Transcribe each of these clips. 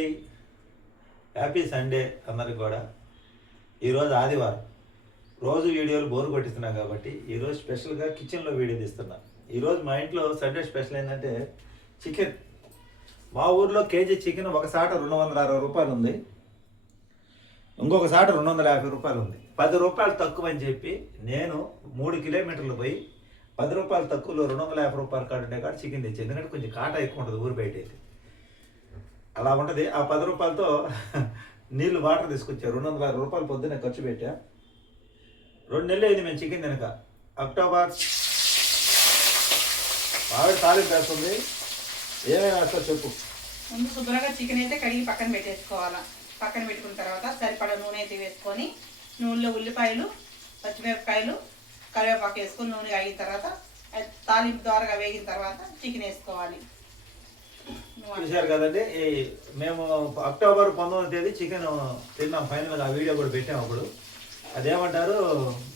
అండి happy Sunday అందరికి కూడా. ఈరోజు ఆదివారం. రోజు వీడియోలు బోరు కొట్టిస్తున్నాం కాబట్టి ఈరోజు స్పెషల్గా కిచెన్లో వీడియో తీస్తున్నా. ఈరోజు మా ఇంట్లో సండే స్పెషల్ ఏంటంటే చికెన్. మా ఊర్లో కేజీ చికెన్ ఒక సాట రెండు వందల అరవై రూపాయలు ఉంది. ఇంకొక సాట రెండు వందల యాభై రూపాయలు ఉంది. పది రూపాయలు తక్కువ అని చెప్పి నేను మూడు కిలోమీటర్లు పోయి పది రూపాయలు తక్కువలో రెండు వందల యాభై రూపాయలు కాడు ఉండే కాడ చికెన్ తెచ్చి ఎందుకంటే కొంచెం కాట ఎక్కువ ఉంటుంది ఊరు బయట అయితే. అలా ఉంటుంది. ఆ పది రూపాయలతో నీళ్ళు వాటర్ తీసుకొచ్చా రెండు వందల రూపాయలు పొద్దున్న ఖర్చు పెట్టా. రెండు నెలలు అయింది మేము చికెన్ తినక. అక్టోబర్ ఆవిడ తాలింపు వేస్తుంది. ఏమేమి వేస్తా చెప్పు. ముందు శుభ్రంగా చికెన్ అయితే కడిగి పక్కన పెట్టేసుకోవాలా. పక్కన పెట్టుకున్న తర్వాత సరిపడా నూనె అయితే వేసుకొని నూనెలో ఉల్లిపాయలు పచ్చిమిరపకాయలు కరివేపాకు వేసుకొని నూనె అయిన తర్వాత తాలింపు ద్వారా వేగిన తర్వాత చికెన్ వేసుకోవాలి. చూశారు కదండి. ఈ మేము అక్టోబర్ పంతొమ్మిది తేదీ చికెన్ తిన్నాం ఫైనల్ ఆ వీడియో కూడా పెట్టాం అప్పుడు. అదేమంటారు?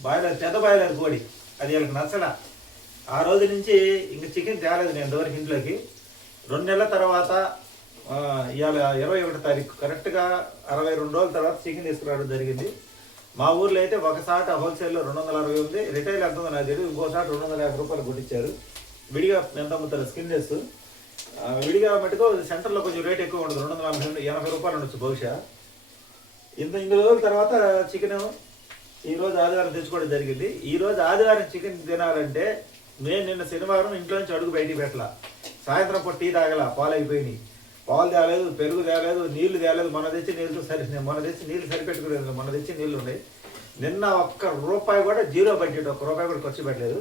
బాయిలర్ పెద్ద బాయిలర్ కోడి. అది వీళ్ళకి నచ్చల. ఆ రోజు నుంచి ఇంక చికెన్ తేలేదు నేను ఇంతవరకు ఇంట్లోకి. రెండు నెలల తర్వాత ఇవాళ ఇరవై ఒకటి తారీఖు. కరెక్ట్గా అరవై రెండు రోజుల తర్వాత చికెన్ తీసుకురావడం జరిగింది. మా ఊర్లో అయితే ఒకసారి హోల్సేల్లో రెండు వందల అరవై ఉంది. రిటైల్ ఎంత నాకు తెలియదు ఇంకోసారి రెండు వందల యాభై రూపాయలు కొట్టించారు. విడిగా ఎంత అమ్ముతారు స్కిన్ లెస్ విడిగా మటుకు సెంటర్లో కొంచెం రేట్ ఎక్కువ ఉండదు. రెండు వందల ఎనభై ఎనభై రూపాయలు ఉండొచ్చు బహుశా. ఇంత ఇన్ని రోజుల తర్వాత చికెన్ ఈ రోజు ఆదివారం తెచ్చుకోవడం జరిగింది. ఈరోజు ఆదివారం చికెన్ తినాలంటే నేను నిన్న శనివారం ఇంట్లో నుంచి అడుగు బయటికి పెట్టలా. సాయంత్రం పూట టీ తాగల పాలు అయిపోయినాయి పాలు తేలేదు పెరుగు తేలేదు నీళ్ళు తేలేదు. మన తెచ్చి నీళ్ళు సరి మన తెచ్చి నీళ్ళు సరిపెట్టుకోలేదు మన తెచ్చి నీళ్ళు ఉన్నాయి. నిన్న ఒక్క రూపాయి కూడా జీరో బడ్జెట్ ఒక్క రూపాయి కూడా ఖర్చు పెట్టలేదు.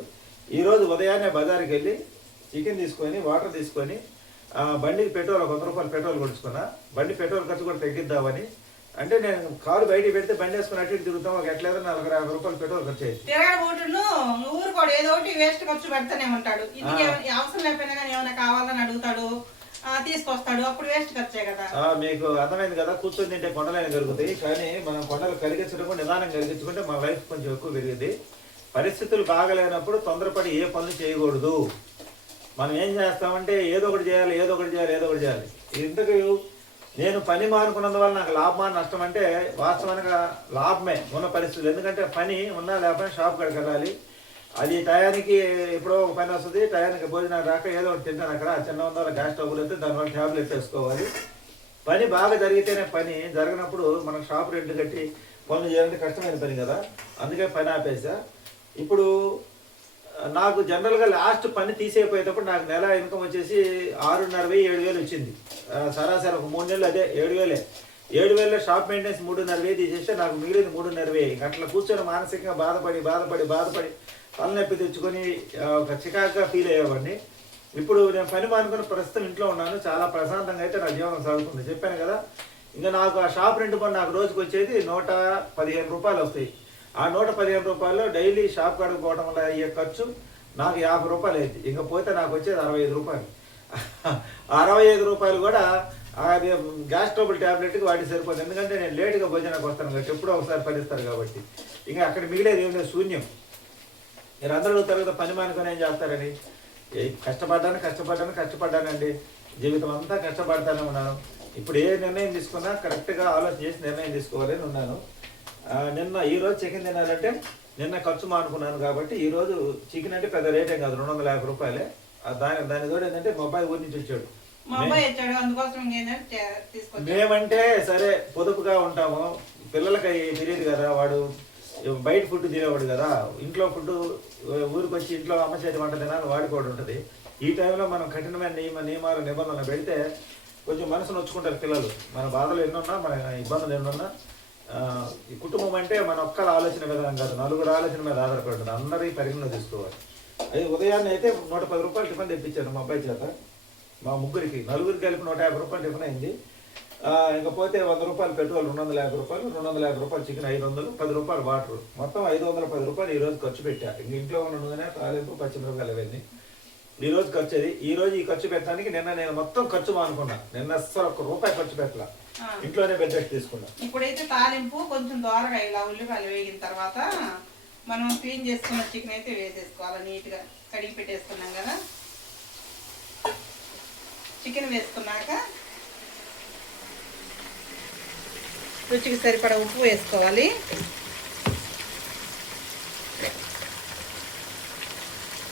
ఈరోజు ఉదయాన్నే బజార్కి వెళ్ళి చికెన్ తీసుకొని వాటర్ తీసుకొని బండికి పెట్రోల్ ఒక వంద రూపాయలు పెట్రోల్ కొడుచుకున్నా బండి పెట్రోల్ ఖర్చు కూడా తగ్గిద్దామని. అంటే నేను కారు బయటికి పెడితే బండి వేసుకుని అటు ఇటు తిరుగుతాం ఒక ఎట్లేదు నలభై యాభై రూపాయలు పెట్రోల్ ఖర్చు అయ్యింది. ఊరు కూడా ఏదో ఒకటి వేస్ట్ ఖర్చు పెడతానే ఉంటాడు. అవసరం లేకపోయినా కానీ ఏమైనా కావాలని అడుగుతాడు తీసుకొస్తాడు అప్పుడు వేస్ట్ ఖర్చే కదా. మీకు అర్థమైంది కదా కూర్చొని తింటే కొండలైన కలుగుతాయి. కానీ మనం కొండలు కలిగించడం కూడా నిదానం కలిగించుకుంటే మన లైఫ్ కొంచెం ఎక్కువ పెరిగింది పరిస్థితులు బాగలేనప్పుడు తొందరపడి ఏ పనులు చేయకూడదు. మనం ఏం చేస్తామంటే ఏదో ఒకటి చేయాలి ఏదో ఒకటి చేయాలి ఏదో ఒకటి చేయాలి. ఇంతకు నేను పని మానుకున్నందువల్ల నాకు లాభమా నష్టం అంటే వాస్తవానికి లాభమే ఉన్న పరిస్థితులు. ఎందుకంటే పని ఉన్నా లేకపోయినా షాప్ కడికి వెళ్ళాలి. అది టయానికి ఎప్పుడో ఒక పని వస్తుంది టయానికి భోజనం రాక ఏదో ఒకటి తింటాను అక్కడ. చిన్న వందల గ్యాస్ స్టవ్లు అయితే దానివల్ల ట్యాబ్లెట్ వేసుకోవాలి. పని బాగా జరిగితేనే పని జరిగినప్పుడు మనం షాప్ రెంట్ కట్టి పనులు చేయాలంటే కష్టమైన పని కదా. అందుకే పని ఆపేసా ఇప్పుడు నాకు జనరల్గా లాస్ట్ పని తీసేపోయేటప్పుడు నాకు నెల ఇన్కమ్ వచ్చేసి ఆరున్నర వెయ్యి ఏడు వేలు వచ్చింది సరాసరి ఒక మూడు నెలలు అదే ఏడు వేలే ఏడు వేల షాప్ మెయింటెనెన్స్ మూడున్నర వెయ్యి తీసేస్తే నాకు మిగిలింది మూడున్నర వెయ్యి అట్లా కూర్చొని మానసికంగా బాధపడి బాధపడి బాధపడి తలనొప్పి తెచ్చుకొని ఒక చికాకుగా ఫీల్ అయ్యేవాడిని. ఇప్పుడు నేను పని మానుకున్న ప్రస్తుతం ఇంట్లో ఉన్నాను. చాలా ప్రశాంతంగా అయితే నా జీవనం సాగుతుంది. చెప్పాను కదా. ఇంకా నాకు ఆ షాప్ రెంట్ పని నాకు రోజుకి వచ్చేది నూట పదిహేను రూపాయలు వస్తాయి. ఆ నూట పదిహేను రూపాయలు డైలీ షాప్ కాడికి పోవడం వల్ల అయ్యే ఖర్చు నాకు యాభై రూపాయలు అయింది. ఇంకా పోతే నాకు వచ్చేది అరవై ఐదు రూపాయలు. అరవై ఐదు రూపాయలు కూడా అది గ్యాస్ ట్రబుల్ ట్యాబ్లెట్కి వాటి సరిపోతుంది ఎందుకంటే నేను లేట్గా భోజనానికి వస్తాను కాబట్టి ఎప్పుడో ఒకసారి పనిస్తారు కాబట్టి. ఇంకా అక్కడ మిగిలేదు ఏం లేదు శూన్యం. మీరు అందరూ తర్వాత పని మానుకొని ఏం చేస్తారని? కష్టపడ్డాను కష్టపడ్డాను కష్టపడ్డానండి. జీవితం అంతా కష్టపడతానే ఉన్నాను. ఇప్పుడు ఏ నిర్ణయం తీసుకున్నా కరెక్ట్గా ఆలోచన చేసి నిర్ణయం తీసుకోవాలని ఉన్నాను. నిన్న ఈ రోజు చికెన్ తినాలంటే నిన్న ఖర్చు మానుకున్నాను కాబట్టి ఈ రోజు చికెన్ అంటే పెద్ద రేట్ కాదు రెండు వందల యాభై రూపాయలే. దాని దాని తోడు ఏంటంటే మా అబ్బాయి ఊరి నుంచి వచ్చాడు. మేమంటే సరే పొదుపుగా ఉంటాము. పిల్లలకి తెలియదు కదా వాడు. బయట ఫుడ్ తినేవాడు కదా. ఇంట్లో ఫుడ్ ఊరికి వచ్చి ఇంట్లో అమ్మ చేతి వంట తినాలని వాడుకోవడం ఉంటుంది. ఈ టైంలో మనం కఠినమైన నియమ నియమాలు నిబంధనలు పెడితే కొంచెం మనసు నొచ్చుకుంటారు పిల్లలు. మన బాధలు ఎన్నున్నా మన ఇబ్బందులు ఎన్నున్నా ఈ కుటుంబం అంటే మన ఒక్కల ఆలోచన విధానం కాదు నలుగురు ఆలోచన మీద ఆధారపడి అందరి పరిగణన తీసుకోవాలి. అది ఉదయాన్నే అయితే నూట పది రూపాయలు టిఫిన్ తెప్పించాను మా అబ్బాయి చేత. మా ముగ్గురికి నలుగురికి కలిపి నూట యాభై రూపాయలు టిఫిన్ అయింది. ఇంకపోతే వంద రూపాయలు పెట్రోల్ రెండు వందల యాభై రూపాయలు రెండు వందల యాభై రూపాయలు చికెన్ ఐదు వందలు పది రూపాయలు వాటర్. మొత్తం ఐదు వందల పది రూపాయలు ఈ రోజు ఖర్చు పెట్టా. ఇంక ఇంట్లో ఉన్న నూనె తాలింపు పచ్చిమిరపకాయలు అవన్నీ. ఈ రోజు ఖర్చు అది ఈ రోజు ఈ ఖర్చు పెట్టడానికి నిన్న నేను మొత్తం ఖర్చు మానుకున్నా. నిన్న అస్సలు ఒక్క రూపాయి ఖర్చు పెట్టలా. ఇంట్లోనే బెడ్ రెస్ట్ తీసుకున్నా. ఇప్పుడైతే తాలింపు కొంచెం దోరగా ఇలా ఉల్లిపాయలు వేగిన తర్వాత మనం క్లీన్ చేసుకున్న చికెన్ అయితే వేసేసుకోవాలి. నీట్గా కడిగి పెట్టేసుకున్నాం కదా. చికెన్ వేసుకున్నాక రుచికి సరిపడా ఉప్పు వేసుకోవాలి.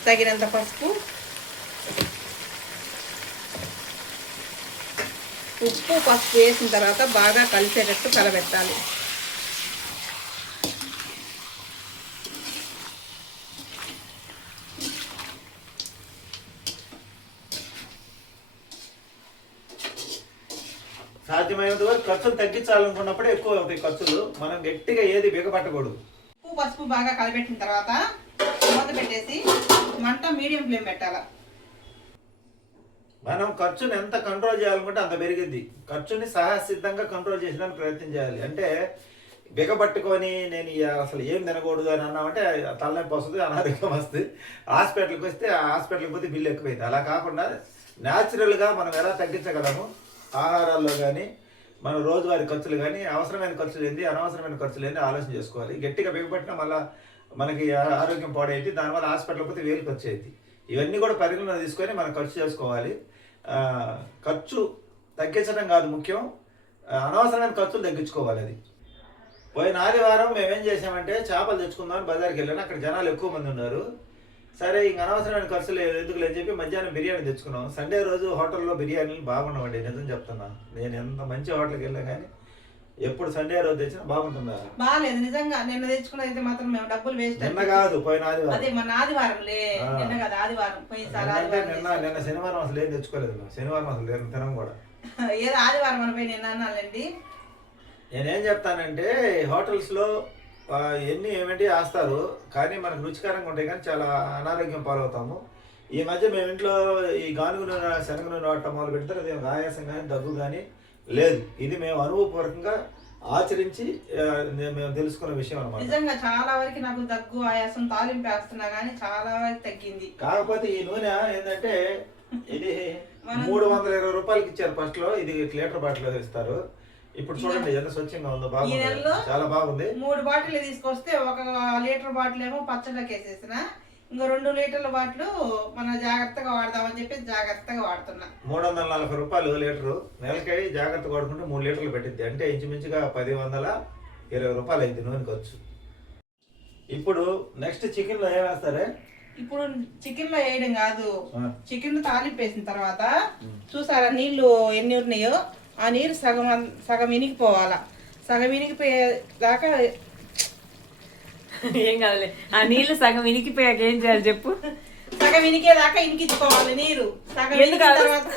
తగినంత పసుపు ఉప్పు పసుపు వేసిన తర్వాత బాగా కలిసేటట్టు కలబెట్టాలి. సాధ్యమైనంత వరకు ఖర్చులు తగ్గించాలనుకున్నప్పుడే ఎక్కువ అవుతాయి ఖర్చులు. మనం గట్టిగా ఏది బిగపట్టకూడదు. ఉప్పు పసుపు బాగా కలబెట్టిన తర్వాత మూత పెట్టేసి మంట మీడియం ఫ్లేమ్ పెట్టాలి. మనం ఖర్చుని ఎంత కంట్రోల్ చేయాలనుకుంటే అంత పెరిగిద్ది ఖర్చుని సహసిద్ధంగా కంట్రోల్ చేసడానికి ప్రయత్నం చేయాలి. అంటే బిగబట్టుకొని నేను ఇక అసలు ఏం తినకూడదు అని అన్నామంటే తలనొప్పి వస్తుంది అనారోగ్యం వస్తుంది. హాస్పిటల్కి వస్తే ఆ హాస్పిటల్కి పోతే బిల్లు ఎక్కువైంది. అలా కాకుండా న్యాచురల్గా మనం ఎలా తగ్గించగలము? ఆహారాల్లో కానీ మన రోజువారీ ఖర్చులు కానీ అవసరమైన ఖర్చులు ఏంటి అనవసరమైన ఖర్చులు ఏంది ఆలోచన చేసుకోవాలి. గట్టిగా బిగపట్టినా మళ్ళీ మనకి ఆరోగ్యం పాడైంది దానివల్ల హాస్పిటల్ పోతే వేలు ఖర్చు అయింది ఇవన్నీ కూడా పరిగణన తీసుకొని మనం ఖర్చు చేసుకోవాలి. ఖర్చు తగ్గించడం కాదు ముఖ్యం. అనవసరమైన ఖర్చులు తగ్గించుకోవాలి అది. పోయిన ఆదివారం మేమేం చేసామంటే చేపలు తెచ్చుకుందామని బజార్కి వెళ్ళాను. అక్కడ జనాలు ఎక్కువ మంది ఉన్నారు. సరే ఇంక అనవసరమైన ఖర్చులు ఎందుకు లేని చెప్పి మధ్యాహ్నం బిర్యానీ తెచ్చుకున్నాం. సండే రోజు హోటల్లో బిర్యానీలు బాగున్నామండి నిజం చెప్తున్నా. నేను ఎంత మంచి హోటల్కి వెళ్ళా కానీ ఎప్పుడు సండే రోజు తెచ్చినా బాగుంటుందా బాగాలేదు నిజంగా. నిన్న తెచ్చుకున్నది అయితే మాత్రం మేము డబ్బులు వేస్ట్ నిన్న కాదు పోయిన ఆదివారం. అదే మన ఆదివారంలే. నిన్న కదా ఆదివారం. పోయినసారి ఆదివారం నిన్న నిన్న శనివారం అసలు ఏం తెచ్చుకోలేదు. శనివారం అసలు ఏం తినం కూడా. ఏదో ఆదివారం అని పోయి నిన్న అన్నాలండి నేనేం చెప్తానంటే హోటల్స్లో ఎన్ని ఏమిటి వేస్తారు కానీ మనకు రుచికరంగా ఉంటాయి కానీ చాలా అనారోగ్యం పాలవుతాము. ఈ మధ్య మేము ఇంట్లో ఈ గానుగు నూనె శనగ నూనె వాడటం మొదలు పెడితే అది ఆయాసం కానీ దగ్గు కానీ లేదు. ఇది మేము అనుభవపూర్వకంగా ఆచరించి మేము తెలుసుకున్న విషయం అనమాట నిజంగా చాలా వరకు నాకు దగ్గు ఆయాసం తాలింపు వేస్తున్నా కానీ చాలా వరకు తగ్గింది. కాకపోతే ఈ నూనె ఏంటంటే ఇది మూడు వందల ఇరవై రూపాయలకి ఇచ్చారు ఫస్ట్లో. ఇది లీటర్ బాటిల్ ఇస్తారు ఇప్పుడు చూడండి ఎంత స్వచ్ఛంగా ఉందో. బాగుంది. చాలా బాగుంది. మూడు బాటిల్ తీసుకొస్తే ఒక లీటర్ బాటిల్ ఏమో పచ్చళ్ళకి వేసేసిన. ఇంకో రెండు లీటర్ల బాటిల్ మన జాగ్రత్తగా వాడదామని చెప్పి జాగ్రత్తగా వాడుతున్నా. మూడు వందల నలభై రూపాయలు లీటరు. నెలకై జాగ్రత్త కొడుకుంటే మూడు లీటర్లు పెట్టింది అంటే ఇంచుమించుగా పది వందల ఇరవై రూపాయలు అయింది నూనె ఖర్చు. ఇప్పుడు నెక్స్ట్ చికెన్లో ఏం వేస్తారే? ఇప్పుడు చికెన్లో వేయడం కాదు. చికెన్ తాలింపు వేసిన తర్వాత చూసారా నీళ్ళు ఎన్ని ఉన్నాయో? ఆ నీరు సగం సగం ఇనికిపోవాలా సగం ఇనికిపోయేదాకా ఏం కాదులే. ఆ నీళ్ళు సగం ఇనికిపోయాక ఏం చేయాలి చెప్పు? సగం ఇనికేదాకా ఇనికించుకోవాలి నీరు. సగం ఎందుకు ఇనికిన అలా? తర్వాత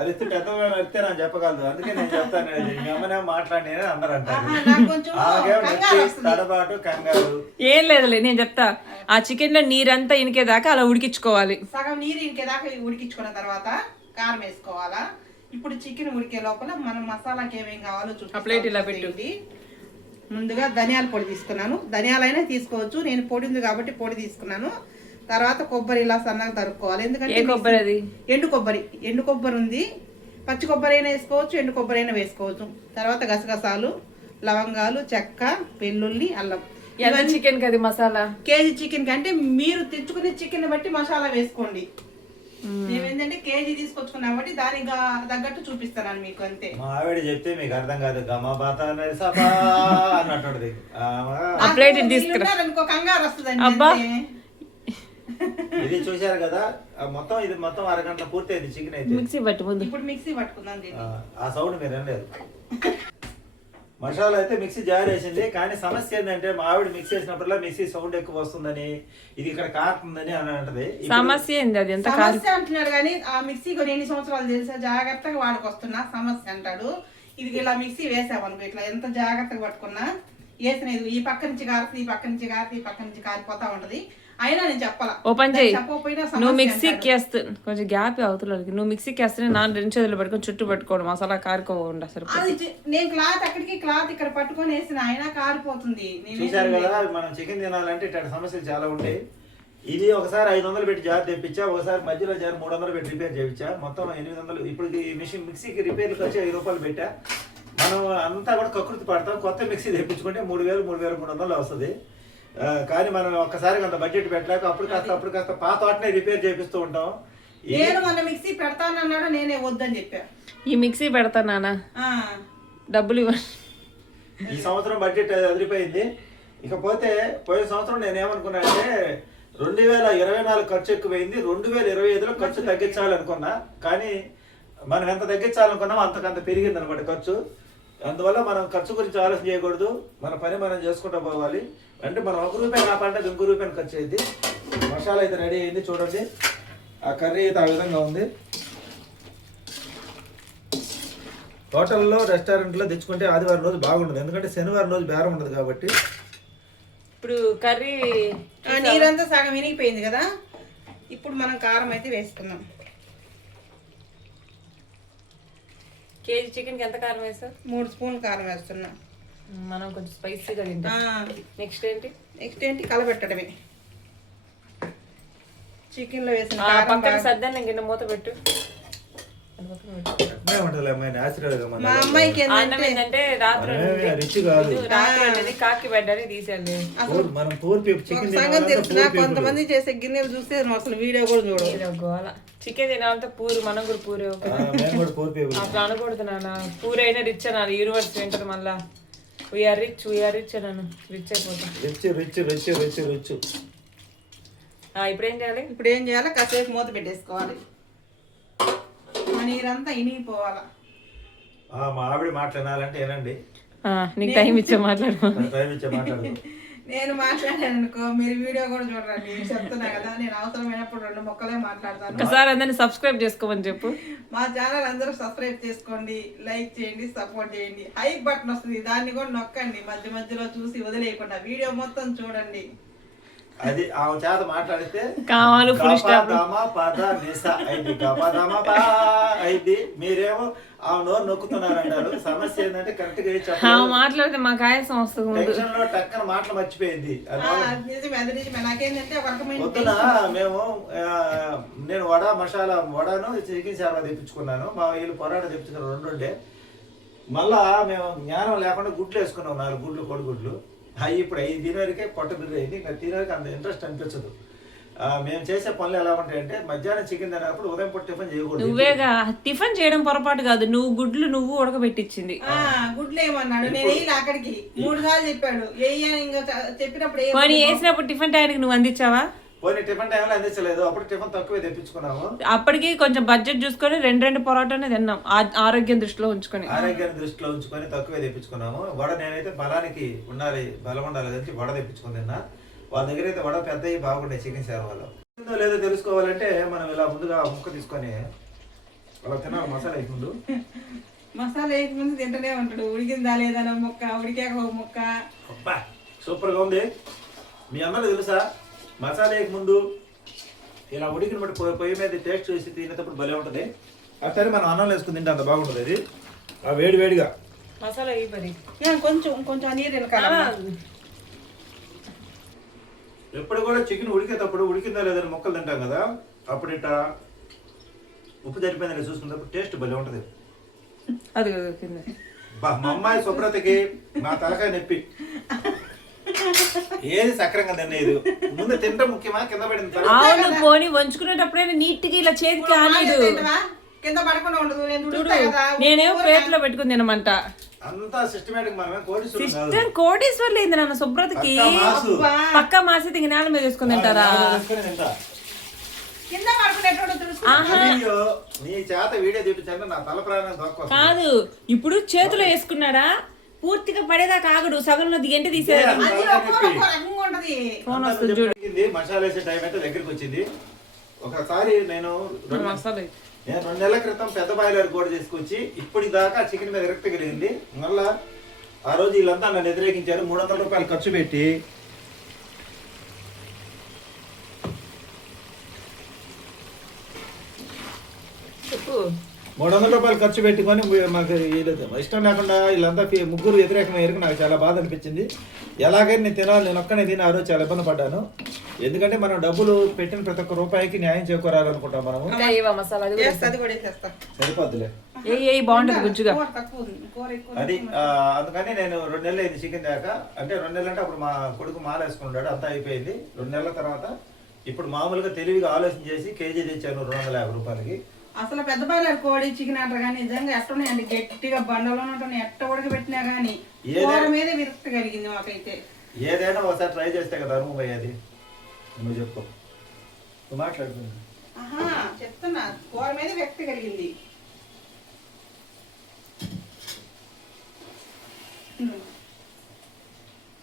అరిస్తే పెద్దవాడు అరిస్తే నాకు చెప్పగలదు. అందుకే నేను చెప్తాను మాట్లాడి అందరూ అంటారు. ఆహా, నాకు కొంచెం ఆగేం కంగారు నొప్పి, వస్తుంది. తడబాటు కంగారు. ఏం లేదులే నేను చెప్తా. ఆ చికెన్లో నీరంతా ఇనికేదాకా అలా ఉడికించుకోవాలి. సగం నీరు ఇంకేదాకా ఉడికించుకున్న తర్వాత కారం వేసుకోవాలా? ఇప్పుడు చికెన్ ఉడికే లోపల మనం మసాలాకి ఏమేం కావాలో ఆ ప్లేట్ ఇలా పెట్టు. చూపించేయండి. ముందుగా ధనియాల పొడి తీసుకున్నాను. ధనియాలైనా తీసుకోవచ్చు. నేను పొడి ఉంది కాబట్టి పొడి తీసుకున్నాను. తర్వాత కొబ్బరి ఇలా సన్నగా తరుక్కోవాలి. ఎందుకంటే కొబ్బరి అది? ఎండు కొబ్బరి. ఎండు కొబ్బరి ఉంది. పచ్చి కొబ్బరి అయినా వేసుకోవచ్చు ఎండు కొబ్బరి అయినా వేసుకోవచ్చు. తర్వాత గసగసాలు లవంగాలు చెక్క వెల్లుల్లి అల్లం. చికెన్ కది మసాలా? కేజీ చికెన్ కంటే మీరు తెచ్చుకునే చికెన్ బట్టి మసాలా వేసుకోండి. మేమేంటంటే కేజీ తీసుకొచ్చుకున్నాం కాబట్టి దానికి తగ్గట్టు చూపిస్తాను మీకు అంతే. మా ఆవిడ చెప్తే మీకు అర్థం కాదు గమ బాత సభా అన్నట్టు ఆ ప్లేట్ ఇటు తీసుకురా. ఇంకో కంగారు వస్తుందండి. ఇది చూశారు కదా మొత్తం ఇది మొత్తం అరగంట పూర్తి అయింది చికెన్ అయితే. మిక్సీ పట్టు ముందు. ఇప్పుడు మిక్సీ పట్టుకుందాం ఆ, దీన్ని ఆ సౌండ్ మీరు వినలేదు. మసాలా అయితే మిక్సీ జారేసింది కానీ సమస్య ఏంటంటే మా ఆవిడ మిక్సీ చేసినప్పుడల్లా మిక్సీ సౌండ్ ఎక్కువ వస్తుందని ఇది ఇక్కడ కారుతుందని అని అంటది. సమస్య ఏంది అది? ఎంత సమస్య అంటున్నాడు కానీ ఆ మిక్సీ కొన్ని ఎన్ని సంవత్సరాలు తెలుసా? జాగ్రత్తగా వాడుకొస్తున్నా సమస్య అంటాడు. ఇది ఇలా మిక్సీ వేసామనుకో ఇట్లా ఎంత జాగ్రత్తగా పట్టుకున్నా వేసిన ఈ పక్క నుంచి కారుతుంది ఈ పక్క నుంచి కారుతుంది ఈ పక్క నుంచి కారిపోతా ఉంటది. అయినా నేను చెప్పాలా? ఓపెన్ చేయి. చెప్పకపోయినా నువ్వు మిక్సీకి. వేస్తు కొంచెం గ్యాప్ అవుతుంది నువ్వు మిక్సీకి వేస్తే నాన్న రెండు చేతులు పట్టుకొని చుట్టూ పట్టుకోవడం మసాలా కారుకోకుండా అది చి- నేను క్లాత్ అక్కడికి క్లాత్ ఇక్కడ పట్టుకొని వేసిన అయినా కారిపోతుంది. నేనేం చూశారు కదా. మనం చికెన్ తినాలంటే ఇట్లాంటి సమస్యలు చాలా ఉంటాయి. ఇది ఒకసారి ఐదు వందలు పెట్టి జార్ తెప్పించా ఒకసారి మధ్యలో జార్ మూడు వందలు పెట్టి రిపేర్ చేయించా. మొత్తం ఎనిమిది వందలు ఇప్పుడు ఈ మిషన్ మిక్సీకి రిపేర్కి వచ్చి ఐదు రూపాయలు పెట్టా. మనం అంతా కూడా కకృతి పడతాం కొత్త మిక్సీ తెప్పించుకుంటే మూడు వేలు మూడు వేల మూడు వందలు వస్తుంది. కానీ మనం ఒక్కసారి అంత బడ్జెట్ పెట్టలేక అప్పుడు కాస్త అప్పుడు కాస్త పాత వాటినే రిపేర్ చేపిస్తూ ఉంటాం. నేను మొన్న మిక్సీ పెడతానన్నాడు నేనే వద్దని చెప్పా. ఈ మిక్సీ పెడతా నాన్న. ఆ, డబ్బులు ఇవ్వండి. ఈ సంవత్సరం బడ్జెట్ అది అదిరిపోయింది. ఇకపోతే పోయిన సంవత్సరం నేను ఏమనుకున్నా అంటే రెండు వేల ఇరవై నాలుగు ఖర్చు ఎక్కువైంది రెండు వేల ఇరవై ఐదులో ఖర్చు తగ్గించాలనుకున్నా. కానీ మనం ఎంత తగ్గించాలనుకున్నామో అంతకంత పెరిగింది అనమాట ఖర్చు. అందువల్ల మనం ఖర్చు గురించి ఆలోచన చేయకూడదు. మన పని మనం చేసుకుంటూ పోవాలి. అంటే మనం ఒక రూపాయి కాపాలంటే ఇంకో రూపాయలు ఖర్చు అయింది మసాలా అయితే రెడీ అయింది చూడండి. ఆ కర్రీ అయితే ఆ విధంగా ఉంది. హోటల్లో రెస్టారెంట్లో తెచ్చుకుంటే ఆదివారం రోజు బాగుండదు ఎందుకంటే శనివారం రోజు బేరం ఉండదు కాబట్టి. ఇప్పుడు కర్రీ నీరంతా సగం వినిగిపోయింది కదా? ఇప్పుడు మనం కారం అయితే వేసుకుందాం. కేజీ చికెన్కి ఎంత కారం వేసావు మూడు స్పూన్ కారం వేస్తున్నాం. మనం కొంచెం స్పైసీగా తింటాం నెక్స్ట్ ఏంటి? నెక్స్ట్ ఏంటి? కలబెట్టడమే. చికెన్లో వేసిన పక్కన సర్దాన్ని గిన్నె మూత పెట్టు. అమ్మాయి మన మా అమ్మాయికి అన్నం ఏంటంటే రాత్రి రిచ్ కాదు. రాత్రి అనేది కాకి పెట్టాలి తీసేయాలి పూర్- మనం పూర్ చికెన్ సంగతి తెలిసిన కొంతమంది చేసే గిన్నెలు చూస్తే అసలు వీడియో కూడా చూడవు ఇది గోల. చికెన్ తినాలంటే పూరు మనం కూడా పూరే ఒక. మేము కూడా పూర్ పీపు అట్లా అనకూడదు నాన్న. పూరి అయినా రిచ్ అనాలి యూనివర్స్ వింటారు మళ్ళా. We are rich we are rich అన్నాను రిచ్ అయిపోతాం. Rich rich rich rich rich ఆ, ఇప్పుడు ఏం చేయాలి? ఇప్పుడు ఏం చేయాలి? కాసేపు మూత పెట్టేసుకోవాలి. ఆ నీరంతా ఇనిగిపోవాలా. మా ఆవిడ మాట్లాడాలంటే ఏనండి ఆ, నీకు టైం ఇచ్చే మాట్లాడు. టైం ఇచ్చే మాట్లాడదు నేను మాట్లాడాను అనుకో మీరు వీడియో కూడా చూడండి. చెప్తున్నా కదా నేను అవసరమైనప్పుడు రెండు మొక్కలే మాట్లాడతాను. ఒకసారి అందరిని సబ్స్క్రైబ్ చేసుకోమని చెప్పు. మా ఛానల్ అందరూ సబ్స్క్రైబ్ చేసుకోండి లైక్ చేయండి సపోర్ట్ చేయండి. హై బటన్ వస్తుంది దాన్ని కూడా నొక్కండి. మధ్య మధ్యలో చూసి వదిలేయకుండా. వీడియో మొత్తం చూడండి. అది ఆమె చేత మాట్లాడితే కావాలి ఫుల్ స్టాప్ గపదమ పద నిస అయింది. గపదమ పా అయింది. మీరేమో ఆ నోరు నొక్కుతున్నారు అంటారు సమస్య ఏంటంటే కరెక్ట్గా ఆ చెప్పాలి మాట్లాడితే మాకు ఆయాసం వస్తుంది ముందు. టెన్షన్లో టక్కన మాటలు మర్చిపోయింది. పొద్దున మేము నేను వడ మసాలా వడను చికెన్ శార్వా తెప్పించుకున్నాను. మా వీళ్ళు పొరాట తెప్పించుకున్నారు. రెండు మళ్ళా మేము జ్ఞానం లేకుండా గుడ్లు వేసుకున్నాం. నాలుగు గుడ్లు కోడిగుడ్లు. అవి ఇప్పుడు ఐదు తినేవరకే పొట్ట బిర్రు అయింది. ఇంకా తినేవరకు అంత ఇంట్రెస్ట్ అనిపించదు. ఆ, మేము చేసే పనులు ఎలా ఉంటాయంటే మధ్యాహ్నం చికెన్ తినప్పుడు ఉదయం పూట టిఫిన్ చేయకూడదు. నువ్వేగా టిఫిన్ చేయడం పొరపాటు కాదు. నువ్వు గుడ్లు నువ్వు ఉడకబెట్టించింది ఆ, గుడ్లు ఏమన్నాడు? నేను వేయాలి అక్కడికి. మూడు సార్లు చెప్పాడు. వేయని ఇంకా చెప్పినప్పుడు ఏ పోనీ వేసినప్పుడు టిఫిన్ టైంకి నువ్వు అందించావా? టిఫిన్ టైంలో అందించలేదు. అప్పుడు టిఫిన్ తక్కువే తెప్పించుకున్నాము. అప్పటికి కొంచెం బడ్జెట్ చూసుకొని రెండు రెండు పొరాటానే తిన్నాం. ఆ- ఆరోగ్యం దృష్టిలో ఉంచుకొని. ఆరోగ్యాన్ని దృష్టిలో ఉంచుకొని తక్కువే తెప్పించుకున్నాము. వడ నేనైతే బలానికి ఉండాలి బలం ఉండాలి అని వడ తెప్పించుకుని తిన్నా. వాళ్ళ దగ్గర అయితే వడ పెద్దవి బాగుండే చికెన్ సేవలో ఉందో లేదో తెలుసుకోవాలంటే మనం ఇలా ముందుగా ముక్క తీసుకొని అలా తినాలి. మసాలా వేసి ముందు. మసాలా ముందు తింటూనే ఉంటాడు. ఉడికిందా లేదనో ముక్క ఉడికాక ఒక ముక్క. అబ్బా సూపర్గా ఉంది. మీ అందరూ తెలుసా? మసాలా ముందు ఇలా ఉడికిన బట్టి పొయ్యి- పొయ్యి మీద టేస్ట్ చూసి తినేటప్పుడు భలే ఉంటుంది. అట్లనే మనం అన్నం వేసుకుని తింటే అంత బాగుంటుంది అది ఆ వేడి వేడిగా. మసాలా కొంచెం కొంచెం నీరు ఎప్పుడు కూడా చికెన్ ఉడికేటప్పుడు ఉడికిందా లేదని మొక్కలు తింటాం కదా అప్పుడు ఇట్లా ఉప్పు సరిపోయిందని చూసుకున్నప్పుడు టేస్ట్ భలే ఉంటుంది. అది మా అమ్మాయి శుభ్రతకి నా తలకాయ నొప్పి. ఏది సక్రంగా తినేది ముందు తింటే ముఖ్యమా? కింద తర్వాత? అవును పోనీ వంచుకునేటప్పుడే నీట్గా ఇలా చేతికి ఆనేడు తింటావా? కింద పడకుండా ఉండదు నేనేమో ప్లేట్లో పెట్టుకుని తినమంట. అంతా సిస్టమేటిక్ మనమే కాదు. సిస్టమ్ ఏంది నాన్న? శుభ్రతకి పక్కా మాసు. తింగి నేల మీద వేసుకుని తింటారా. కాదు ఇప్పుడు చేతిలో వేసుకున్నాడా? పూర్తిగా పడేదాకా ఆగడు. సగంలో దిగంటే ఫోన్ వస్తుంది చూడు. జరిగింది, మసాలా వేసే టైం అయితే దగ్గరికి వచ్చింది. ఒకసారి నేను రెండు మసాలా నేను రెండు నెలల క్రితం పెద్ద బాయిలర్ కూడా తీసుకొచ్చి ఇప్పటి దాకా చికెన్ మీద విరక్తి కలిగింది మళ్ళా ఆ రోజు వీళ్ళంతా నన్ను వ్యతిరేకించారు. మూడు వందల రూపాయలు ఖర్చు పెట్టి చెప్పు మూడు వందల రూపాయలు ఖర్చు పెట్టుకొని మాకు వీళ్ళు ఇష్టం లేకుండా వీళ్ళంతా ముగ్గురు వ్యతిరేకమయ్యారు నాకు చాలా బాధ అనిపించింది. ఎలాగైనా నేను తినాలి నేను ఒక్కనే తిని ఆ రోజు చాలా ఇబ్బంది పడ్డాను. ఎందుకంటే మనం డబ్బులు పెట్టిన ప్రతి ఒక్క రూపాయికి న్యాయం చేకూరాలనుకుంటాం వేసేస్తా సరిపోద్దులే. ఏ ఏ బాగుంటది గుజ్జుగా. కూర తక్కువ ఉంది. కూర ఎక్కువ అది అందుకని నేను రెండు నెలలు అయింది చికెన్ దాకా. అంటే రెండు నెలలు అంటే అప్పుడు మా కొడుకు మాల వేసుకున్నాడు అంతా అయిపోయింది. రెండు నెలల తర్వాత ఇప్పుడు మామూలుగా తెలివిగా ఆలోచన చేసి కేజీ తెచ్చాను రెండు వందల యాభై రూపాయలకి. అసలు పెద్ద బాయిలర్ కోడి చికెన్ అంటారు కానీ నిజంగా ఎట్టున్నాయండి గట్టిగా బండలో ఉంటున్నాయి. ఎట్ట ఉడకబెట్టినా కానీ కూర మీదే విరక్తి కలిగింది మాకైతే. ఏదైనా ఒకసారి ట్రై చేస్తే కదా అనుభవం అయ్యేది నువ్వు చెప్పు. నువ్వు మాట్లాడుతుంది ఆహా చెప్తున్నా. కూర మీద విరక్తి కలిగింది.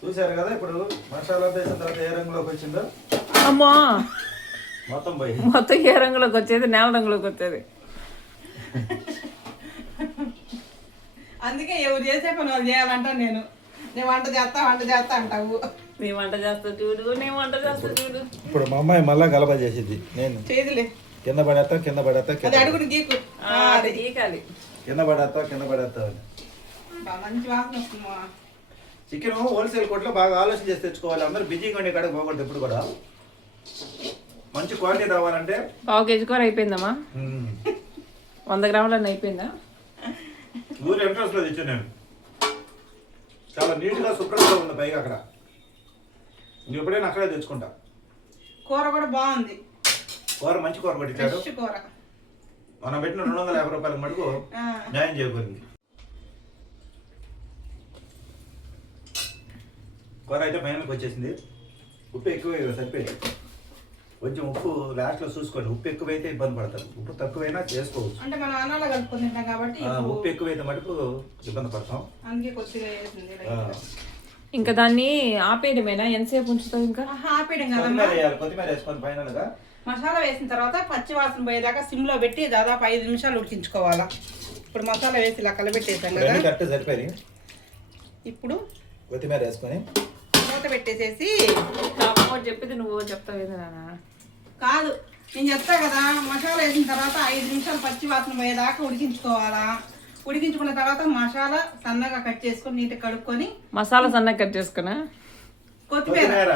చూశారు కదా ఇప్పుడు మసాలా వేసిన తర్వాత ఏ రంగులోకి వచ్చిందో? అమ్మా! మొత్తం పోయి. మొత్తం ఏ రంగులోకి వచ్చేది నేల రంగులోకి వచ్చేది. అందుకే ఎవరు చేసే పని వాళ్ళు చేయాలంటాను నేను. నేను వంట చేస్తా వంట చేస్తా అంటావు. నీ వంట చేస్తా చూడు నీ వంట చేస్తా చూడు. ఇప్పుడు మా అమ్మాయి మళ్ళా గలబ చేసింది నేను. చేయదులే కింద పడేస్తా కింద పడేస్తా అది కింద అడుగుడు గీకు. ఆ, అది గీకాలి. కింద పడేస్తా కింద పడేస్తా అని. మంచి వాసన వస్తుందా చికెన్ హోల్సేల్ కొట్లో బాగా ఆలోచన చేసి తెచ్చుకోవాలి. అందరూ బిజీగా ఉండే కాడికి పోకూడదు ఎప్పుడు కూడా. మంచి క్వాలిటీ రావాలంటే పావు కేజీ కూర అయిపోయిందమ్మా. మ్మ్, వంద గ్రాములన్నీ అయిపోయిందా? ఊరు ఎంట్రన్స్లో తెచ్చాను నేను. చాలా నీట్గా శుభ్రంగా ఉంది పైగా అక్కడ. ఇంక ఎప్పుడైనా అక్కడే తెచ్చుకుంటా. కూర కూడా బాగుంది. కూర మంచి కూర పట్టించాడు కూర. మనం పెట్టిన రెండు వందల యాభై రూపాయల మటుకు న్యాయం చేకూరింది. కూర అయితే పైనకి వచ్చేసింది. ఉప్పు ఎక్కువ సరిపోయింది. కొంచెం ఉప్పు లాస్ట్లో చూసుకోండి. ఉప్పు ఎక్కువైతే ఇబ్బంది పడతారు. ఉప్పు తక్కువైనా చేసుకోవచ్చు. అంటే మనం అన్నాలో కలుపుకొని తింటాం కాబట్టి ఉప్పు ఎక్కువైతే మటుకు ఇబ్బంది పడతాం. అందుకే కొద్దిగా ఇంకా దాన్ని ఆపేయడమేనా? ఎంతసేపు ఉంచుతావు ఇంకా? ఆపేయడం కదమ్మా. కొత్తిమీర వేసుకొని పైనగా మసాలా వేసిన తర్వాత పచ్చి వాసన పోయేదాకా సిమ్లో పెట్టి దాదాపు ఐదు నిమిషాలు ఉడికించుకోవాలా. ఇప్పుడు మసాలా వేసి ఇలా కలబెట్టేసాం కదా. కరెక్ట్ సరిపోయి ఇప్పుడు కొత్తిమీర వేసుకొని మూత పెట్టేసేసి చెప్పింది నువ్వు చెప్తావు కాదు. నేను చెప్తా కదా మసాలా వేసిన తర్వాత ఐదు నిమిషాలు పచ్చి వాసన పోయేదాకా ఉడికించుకోవాలా? ఉడికించుకున్న తర్వాత మసాలా సన్నగా కట్ చేసుకొని నీట్గా కడుక్కొని మసాలా సన్నగా కట్ చేసుకున్నా? కొత్తిమీర.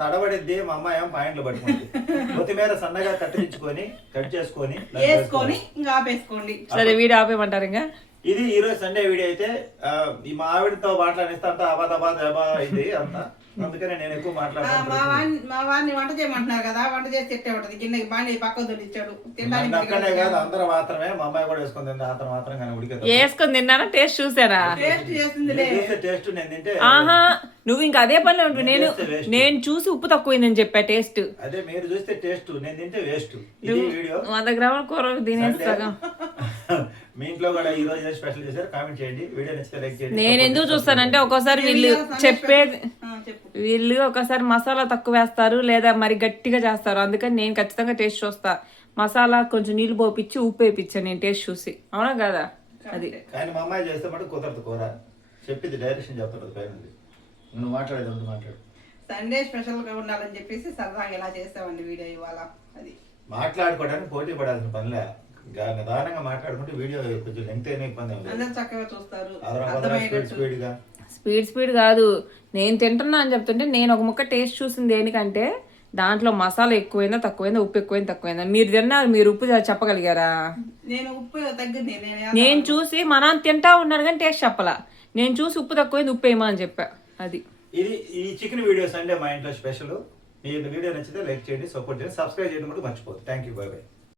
తడబడిద్ది మా అమ్మాయి ఏమో పాయింట్లు పట్టుకుంది. కొత్తిమీర సన్నగా కత్తిరించుకొని కట్ చేసుకొని వేసుకొని ఇంకా ఆపేసుకోండి. సరే వీడియో ఆపేయమంటారు ఇంకా? ఇది ఈ రోజు సండే వీడియో అయితే ఈ మా ఆవిడతో మాట్లాడిస్తే అంతా అబాద్ అబాద్ అబా ఇది అంతా. అందుకనే నేను ఎక్కువ మా వాడిని మా వాడిని వంట చేయమంటున్నారు కదా వంట చేసి తిట్టే ఉంటది. గిన్నెకి బాగా దొరికిచ్చాడు తినడానికి అక్కడే కాదు అందరూ మాత్రమే. మా అమ్మాయి కూడా వేసుకుంది అంత మాత్రం కానీ ఉడికే వేసుకొని తిన్నానా టేస్ట్ చూసారా? టేస్ట్ చేసిందిలే. టేస్ట్ నేను తింటే ఆహా నువ్వు ఇంకా అదే పనిలో ఉంటు. నేను. నేను చూసి ఉప్పు తక్కువైందని చెప్పా టేస్ట్. అదే మీరు చూస్తే టేస్ట్ నేను తింటే వేస్ట్. ఇది వీడియో. వంద గ్రాముల కూర తినేస్తాగా మీ ఇంట్లో కూడా ఈ రోజు స్పెషల్ చేశారు కామెంట్ చేయండి. వీడియో నచ్చితే లైక్ చేయండి నేను ఎందుకు చూస్తానంటే ఒక్కోసారి వీళ్ళు చెప్పేది వీళ్ళు ఒకసారి మసాలా తక్కువ వేస్తారు లేదా మరి గట్టిగా చేస్తారు. అందుకని నేను ఖచ్చితంగా టేస్ట్ చూస్తా. మసాలా కొంచెం నీళ్ళు పోపిచ్చి ఉప్పు వేయించాను నేను టేస్ట్ చూసి. అవునా కదా? అది. కానీ మా అమ్మాయి చేస్తే మటు కుదరదు కూర. చెప్పింది డైరెక్షన్ చెప్తాడు పైన నువ్వు మాట్లాడేది ఉంటే మాట్లాడు. సండే స్పెషల్గా ఉండాలని చెప్పేసి సరదాగా ఇలా చేసామండి వీడియో ఇవాళ. అది. మాట్లాడుకోవడానికి పోటీ పడాల్సిన పనిలే. నిదానంగా మాట్లాడుకుంటే వీడియో కొంచెం లెంగ్త్ అయినా ఇబ్బంది చక్కగా చూస్తారు. స్పీడ్గా స్పీడ్ స్పీడ్ కాదు. నేను తింటున్నా అని చెప్తుంటే నేను ఒక ముక్క టేస్ట్ చూసింది దేనికంటే దాంట్లో మసాలా ఎక్కువైందా తక్కువైందా ఉప్పు ఎక్కువైందా తక్కువైందా? మీరు తిన్నారు మీరు ఉప్పు చెప్పగలిగారా? నేను ఉప్పు తగ్గింది. నేను నేను చూసి మా నాన్న తింటా ఉన్నాడు కానీ టేస్ట్ చెప్పలా? నేను చూసి ఉప్పు తక్కువైంది ఉప్పు వేయమా అని చెప్పా. అది. ఇది ఈ చికెన్ వీడియోస్ అంటే మా ఇంట్లో స్పెషల్ మీ వీడియో నచ్చితే లైక్ చేయండి సపోర్ట్ చేయండి సబ్స్క్రైబ్ చేయడం కూడా మర్చిపోదు థ్యాంక్ యూ బై బై